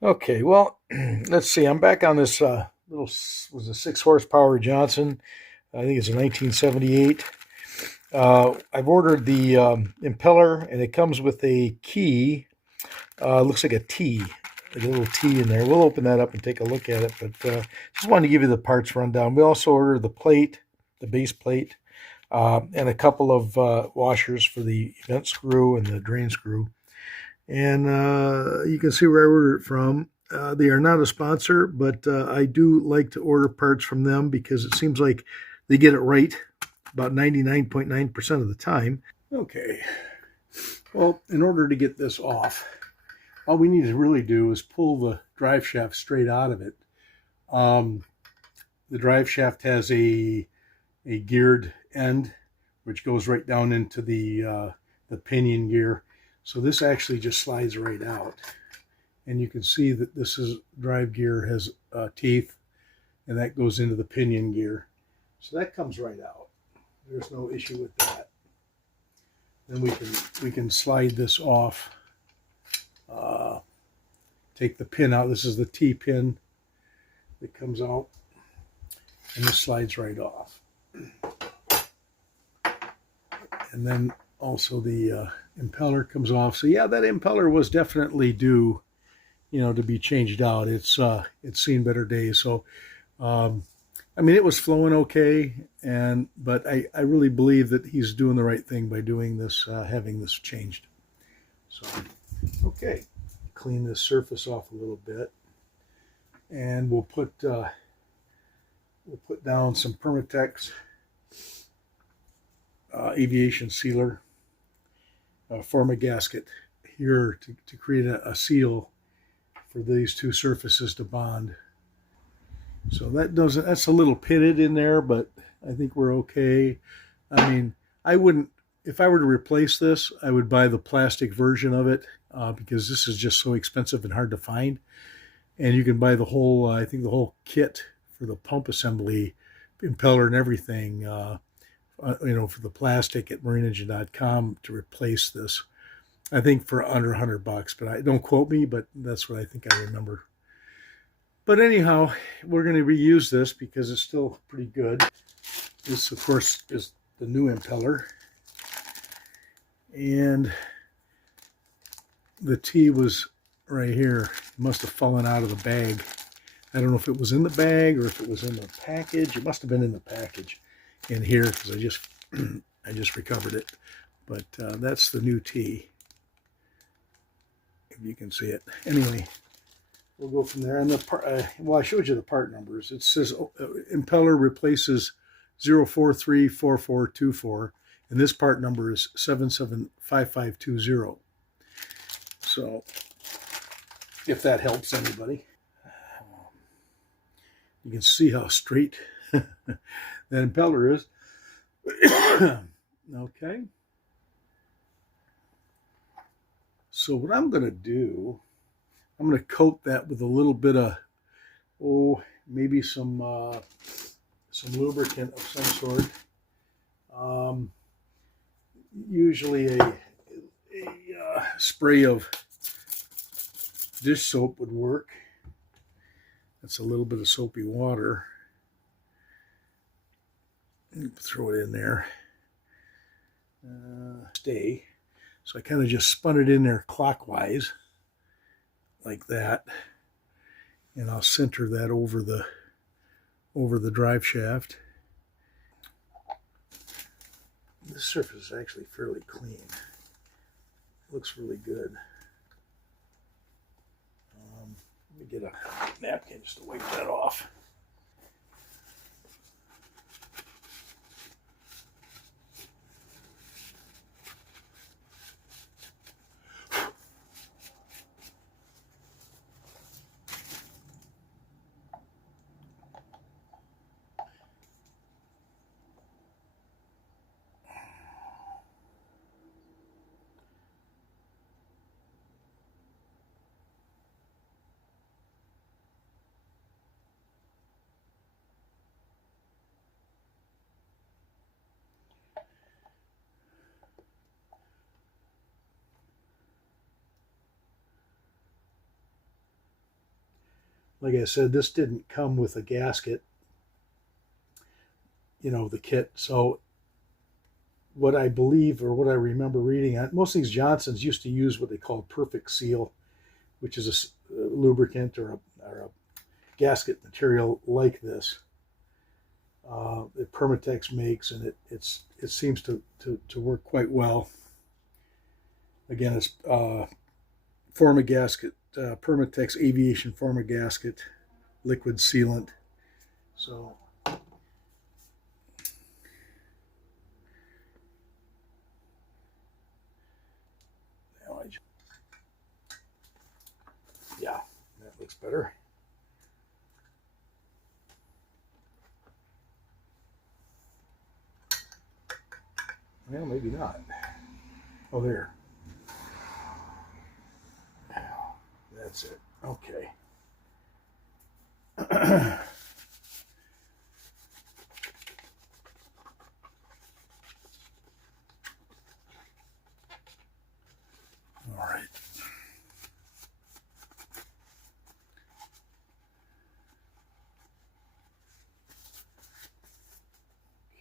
Okay, well, let's see. I'm back on this was a 6 horsepower Johnson. I think it's a 1978. I've ordered the impeller, and it comes with a key. Looks like a T, like a little T in there. We'll open that up and take a look at it. But just wanted to give you the parts rundown. We also ordered the plate, the base plate, and a couple of washers for the vent screw and the drain screw. And you can see where I ordered it from. They are not a sponsor, but I do like to order parts from them because it seems like they get it right about 99.9% of the time. Okay, well, in order to get this off, all we need to really do is pull the drive shaft straight out of it. Um, the drive shaft has a geared end, which goes right down into the pinion gear. So this actually just slides right out. And you can see that this is drive gear has teeth, and that goes into the pinion gear. So that comes right out. There's no issue with that. Then we can slide this off. Take the pin out. This is the T pin that comes out, and this slides right off. And then also the impeller comes off. So yeah, that impeller was definitely due, to be changed out. It's seen better days. So I mean, it was flowing okay, but I really believe that he's doing the right thing by doing this, having this changed. So okay, clean this surface off a little bit, and we'll put down some Permatex aviation sealer, form a gasket here to create a seal for these two surfaces to bond. So that's a little pitted in there, but I think we're okay. I mean, I wouldn't, if I were to replace this, I would buy the plastic version of it because this is just so expensive and hard to find. And you can buy the whole, I think the whole kit for the pump assembly, impeller and everything, for the plastic at marineengine.com to replace this. I think for under $100, but don't quote me, but that's what I think I remember. But anyhow, we're going to reuse this because it's still pretty good. This, of course, is the new impeller. And the T was right here. It must have fallen out of the bag. I don't know if it was in the bag or if it was in the package. It must have been in the package in here because I just recovered it. But that's the new T, if you can see it. Anyway, we'll go from there. And the part, I showed you the part numbers. It says impeller replaces 0434424, and this part number is 775520. So, if that helps anybody, you can see how straight that impeller is. Okay. So what I'm going to do, I'm going to coat that with a little bit of, maybe some lubricant of some sort. Usually a spray of dish soap would work. That's a little bit of soapy water. Throw it in there. Stay. So I kind of just spun it in there clockwise, like that, and I'll center that over the drive shaft. This surface is actually fairly clean. It looks really good. Let me get a napkin just to wipe that off. Like I said, this didn't come with a gasket, the kit. So what I believe, or what I remember reading on, most of these Johnsons used to use what they call perfect seal, which is a lubricant or a gasket material like this that Permatex makes, and it seems to work quite well. Again, it's Forma gasket, Permatex Aviation Forma gasket, liquid sealant. So yeah, that looks better. Well, maybe not. Oh, there. That's it. Okay. All right.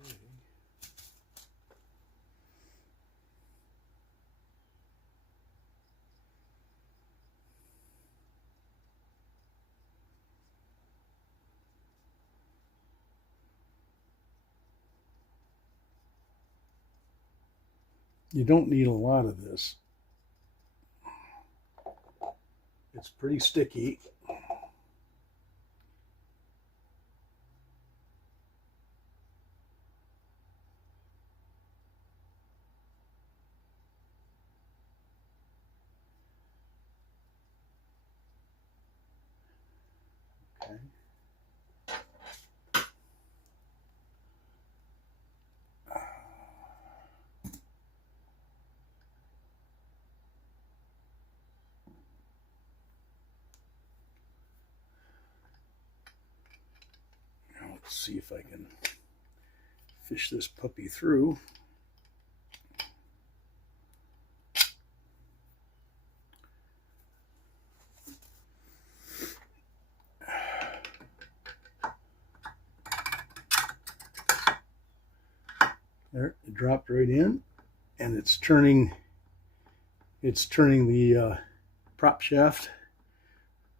Okay. You don't need a lot of this. It's pretty sticky. Okay. Now let's see if I can fish this puppy through. There, it dropped right in, and it's turning the prop shaft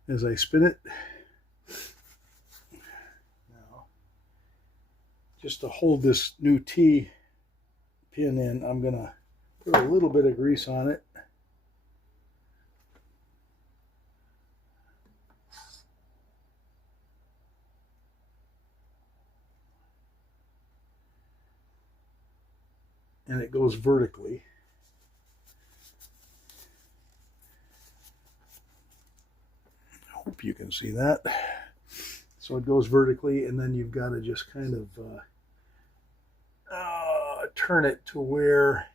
as I spin it. Now, just to hold this new T pin in, I'm gonna put a little bit of grease on it. And it goes vertically. I hope you can see that. So it goes vertically, and then you've got to just kind of turn it to where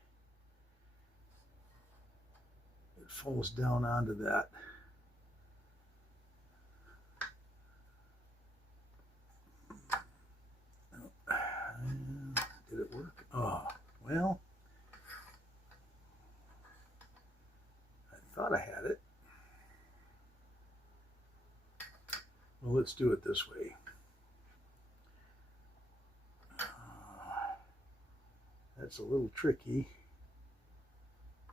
it falls down onto that. Did it work? Oh, well, I thought I had it. Well, let's do it this way. That's a little tricky.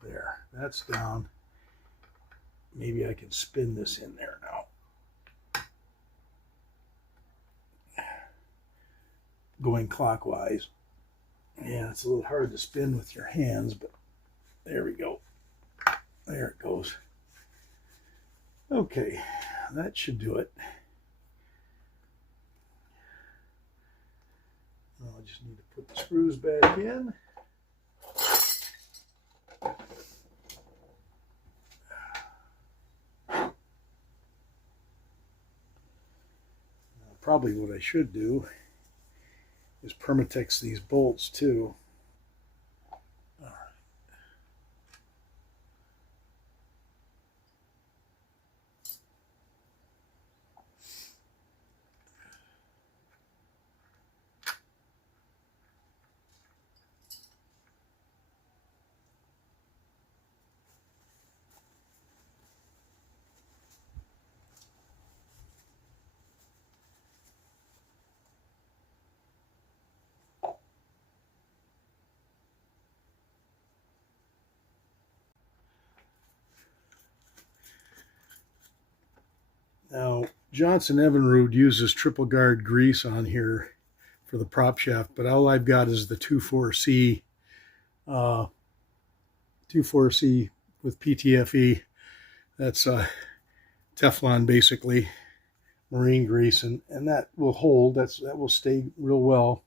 There, that's down. Maybe I can spin this in there now. Going clockwise. Yeah, it's a little hard to spin with your hands, but there we go. There it goes. Okay, that should do it. I just need to put the screws back in. Probably what I should do is Permatex these bolts too. All right. Now, Johnson Evinrude uses triple guard grease on here for the prop shaft, but all I've got is the 24C with PTFE. That's Teflon, basically, marine grease, and that will hold. That will stay real well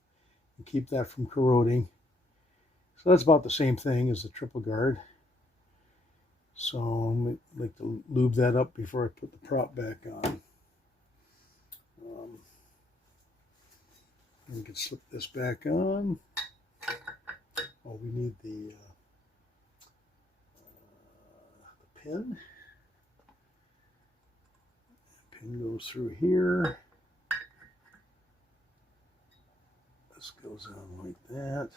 and keep that from corroding. So that's about the same thing as the triple guard. So I like to lube that up before I put the prop back on. We can slip this back on. Oh, we need the pin. The pin goes through here. This goes on like that.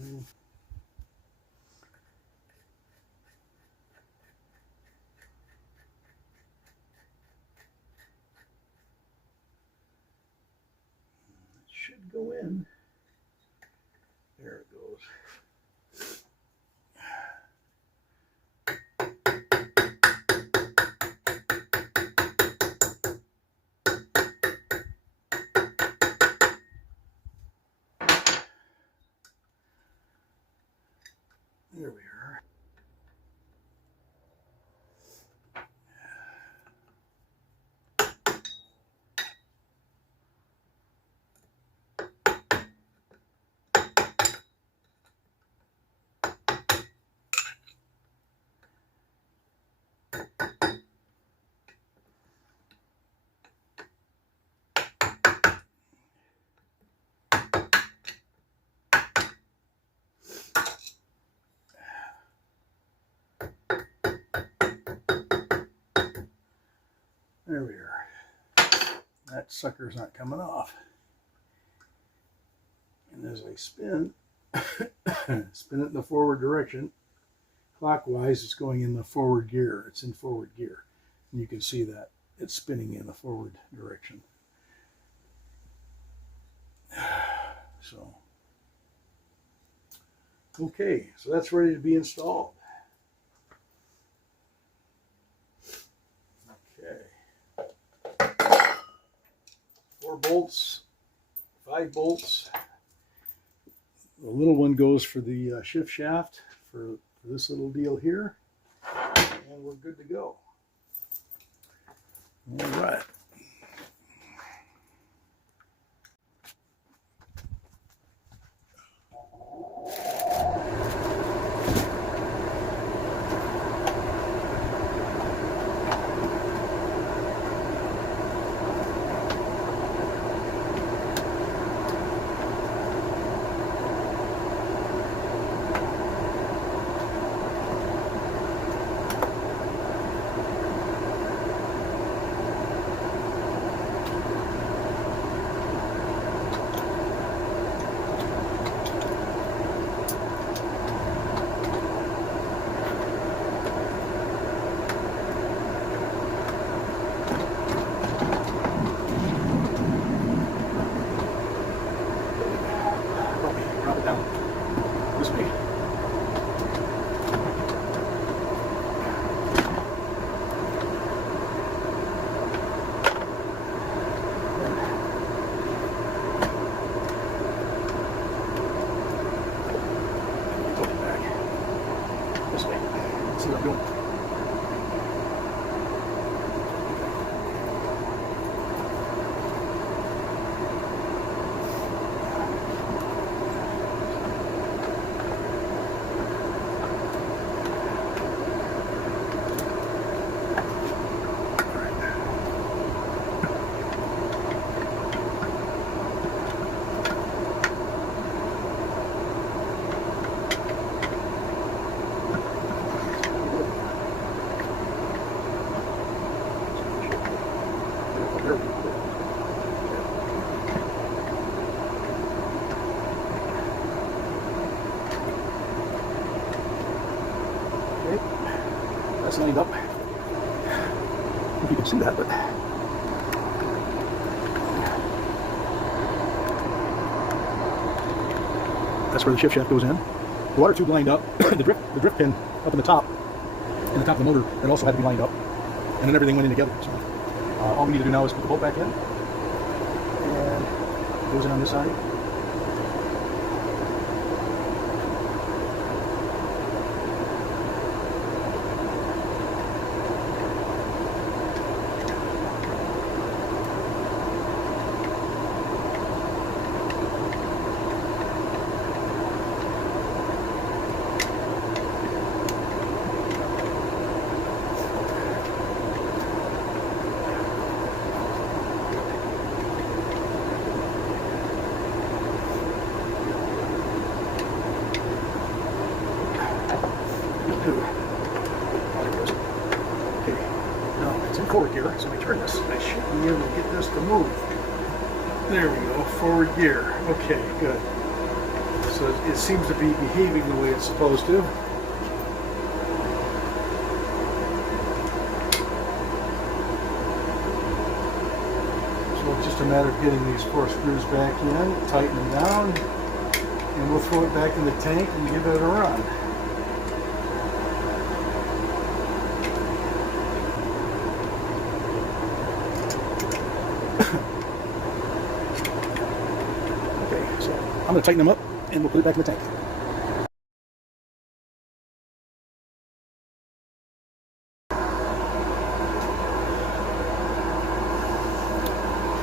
Okay. Should go in. There it goes. There we are. There we are. That sucker's not coming off. And as I spin, spin it in the forward direction, clockwise, it's going in the forward gear. It's in forward gear. And you can see that it's spinning in the forward direction. So, okay, so that's ready to be installed. Okay. 4 bolts, 5 bolts. The little one goes for the shift shaft for this little deal here, and we're good to go. All right. That's lined up. I don't know if you can see that, but that's where the shift shaft goes in. the water tube lined up, the drift pin up in the top, and the top of the motor, that also had to be lined up, and then everything went in together. So all we need to do now is put the bolt back in, and it goes in on this side. Forward gear, so let me turn this. I should be able to get this to move. There we go, forward gear. Okay, good. So it seems to be behaving the way it's supposed to. So it's just a matter of getting these 4 screws back in, tighten them down, and we'll throw it back in the tank and give it a run. I'm going to tighten them up and we'll put it back in the tank.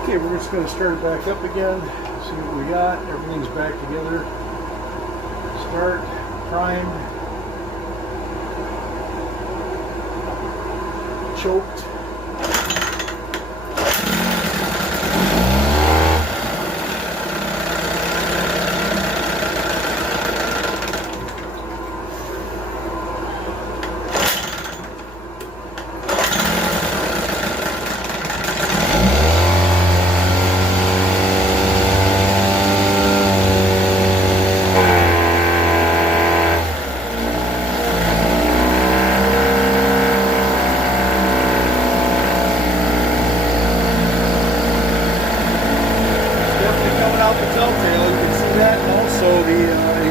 Okay, we're just going to start it back up again, see what we got. Everything's back together. Start, primed, choked.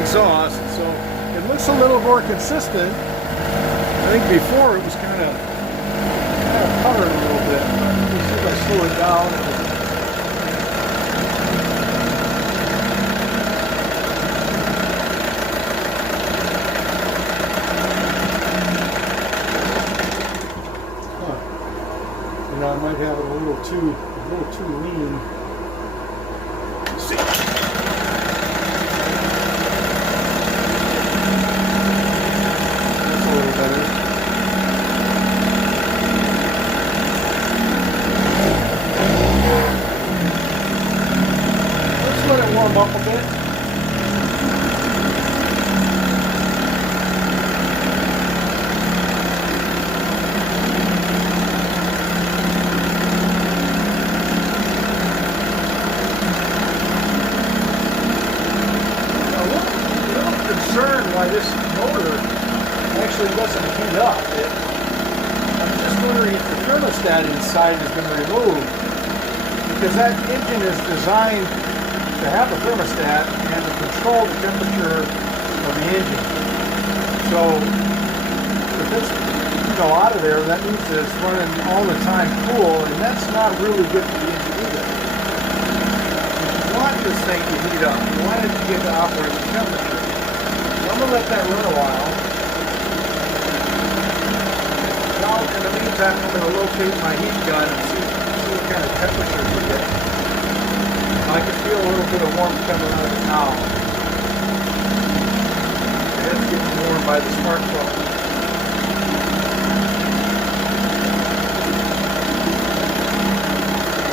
Exhaust, so it looks a little more consistent. I think before it was kind of colored a little bit. Let me see if I slow it down. You know, I might have it a little too lean. Let's see. Warm up a bit. I'm a little concerned why this motor actually doesn't heat up. I'm just wondering if the thermostat inside has been removed, because that engine is designed to have a thermostat and to control the temperature of the engine. So if it's out of there, that means that it's running all the time cool, and that's not really good for the engine either. You want this thing to heat up. You want it to get to operating temperature. So I'm going to let that run a while. Now, in the meantime, I'm going to locate my heat gun and see what kind of temperature we get. I can feel a little bit of warmth coming out of it now. It's getting warm by the smartphone.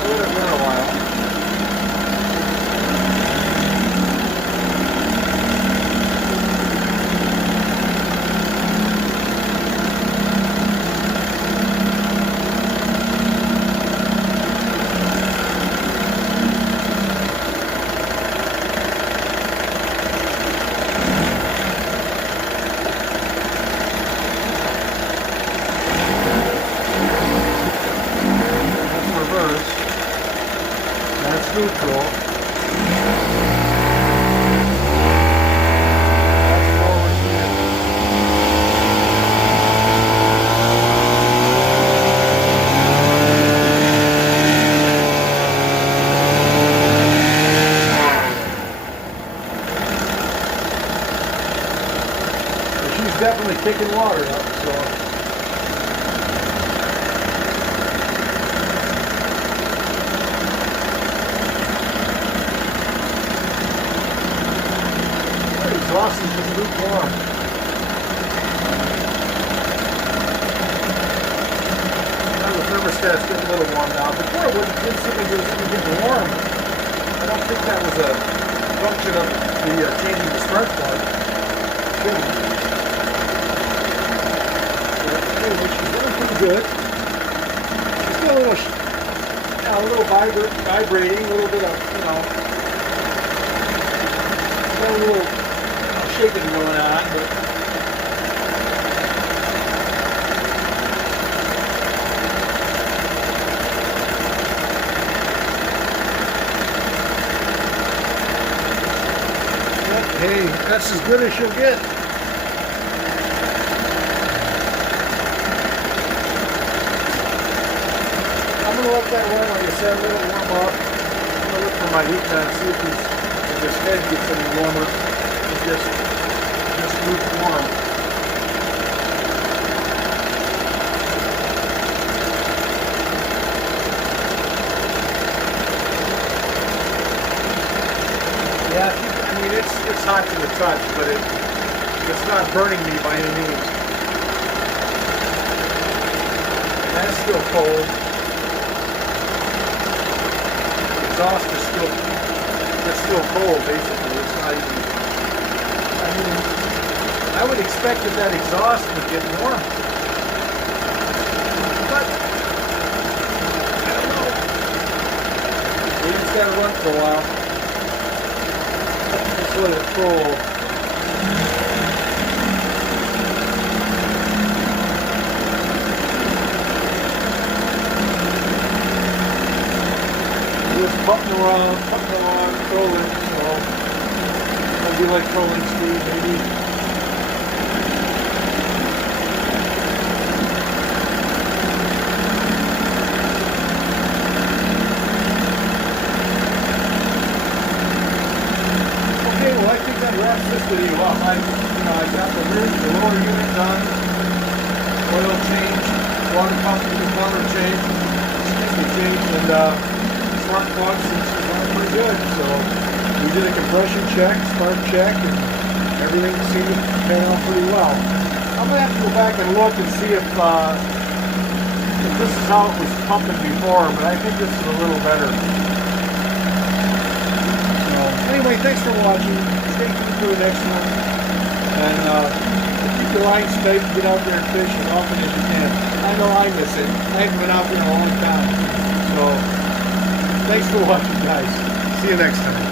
Let it run a while. Neutral. That's forward she's definitely kicking water up, so. The exhaust is just lukewarm. Now the thermostat's getting a little warm now. Before it didn't seem like it was even getting warm. I don't think that was a function of the changing the spark plug. Anyway, she's doing pretty good. She's still a little vibrating, a little bit of, got a little shaking going on, but hey, that's as good as she'll get. I'm going to let that run, like I said, a little warm up. I'm going to look for my heat gun, see if this head gets any warmer. It's just lukewarm. Yeah, I mean, it's hot to the touch, but it's not burning me by any means. That's still cold. The exhaust is still cold, basically. It's not even, I mean, I would expect that exhaust would get warm. But, I don't know. Maybe it's got to run for a while. Let's let it cool. Just putting along, trolling, so I'll be like trolling Steve, maybe. Okay, well I think that wraps this video up. I got the lower unit done, oil change, water pump change, and spark plug seems to run pretty good. So we did a compression check, spark check, and everything seemed to pan out pretty well. I'm gonna have to go back and look and see if this is how it was pumping before, but I think this is a little better. So anyway, thanks for watching. Stay tuned for the next one, and keep your line straight and get out there and fish as often as you can. I know I miss it. I haven't been out there in a long time. So thanks for watching, guys. See you next time.